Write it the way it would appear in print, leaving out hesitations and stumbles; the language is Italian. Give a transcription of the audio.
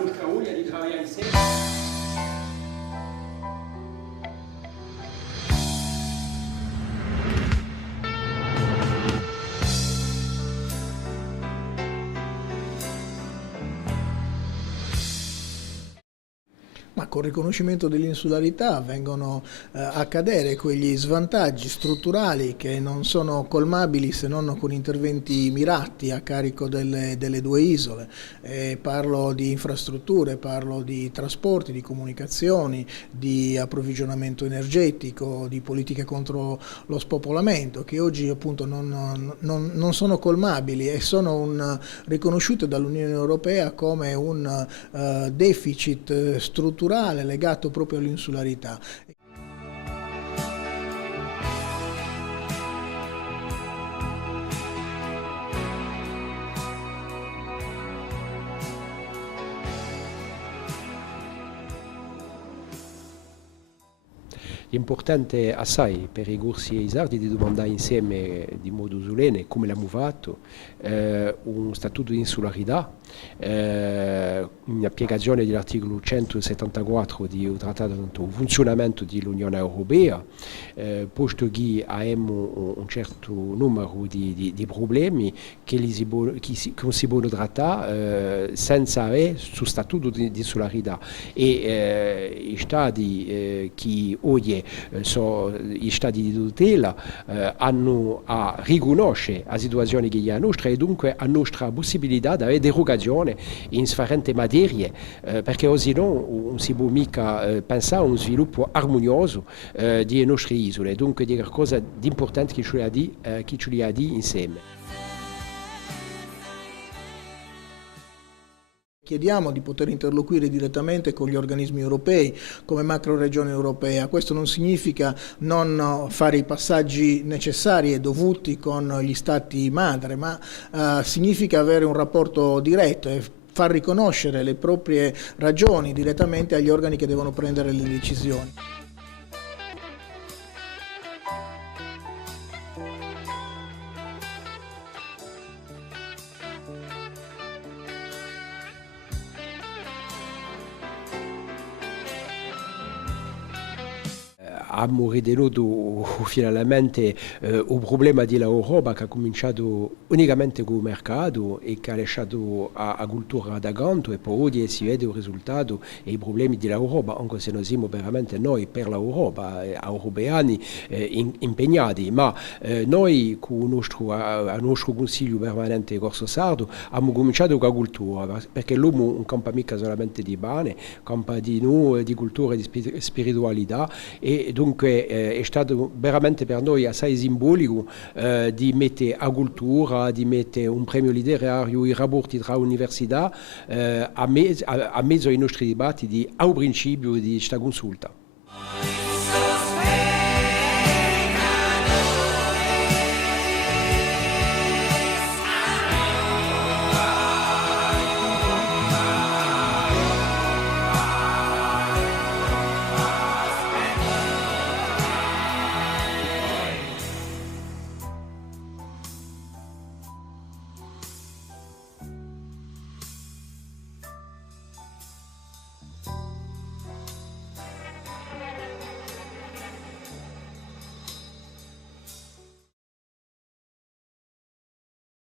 nostra voglia di lavorare insieme. Ma col riconoscimento dell'insularità vengono a cadere quegli svantaggi strutturali che non sono colmabili se non con interventi mirati a carico delle due isole. Parlo di infrastrutture, parlo di trasporti, di comunicazioni, di approvvigionamento energetico, di politiche contro lo spopolamento, che oggi appunto non sono colmabili e sono riconosciute dall'Unione Europea come un deficit strutturale legato proprio all'insularità. L'importante assai per i corsi e i sardi di domandare insieme di modo solenne, come l'abbiamo fatto, un statuto di insularità, in applicazione dell'articolo 174 del Trattato sul funzionamento dell'Unione Europea, posto che abbiamo un certo numero di problemi che si possono trattare senza avere questo statuto di insularità. E gli stati che oggi sono gli stati di tutela hanno a riconoscere la situazione che è la nostra e dunque la nostra possibilità di avere derogazione in differenti materie, perché così non si può mica pensare a un sviluppo armonioso delle nostre isole, dunque di qualcosa di importante che ci li ha di insieme. Chiediamo di poter interloquire direttamente con gli organismi europei come macroregione europea. Questo non significa non fare i passaggi necessari e dovuti con gli stati madre, ma significa avere un rapporto diretto e far riconoscere le proprie ragioni direttamente agli organi che devono prendere le decisioni. Abbiamo ritenuto finalmente un problema dell'Europa che ha cominciato unicamente con il mercato e che ha lasciato la cultura da canto e poi oggi si vede il risultato e i problemi dell'Europa, anche se non siamo veramente noi per l'Europa, europeani impegnati, ma noi con il nostro Consiglio permanente di Corso Sardo abbiamo cominciato con la cultura, perché l'uomo non campa mica solamente di pane, campa di noi, di cultura e di spiritualità e dunque è stato veramente per noi assai simbolico di mettere a cultura, di mettere un premio letterario, i rapporti tra università a mezzo ai nostri dibattiti, al principio di questa consulta.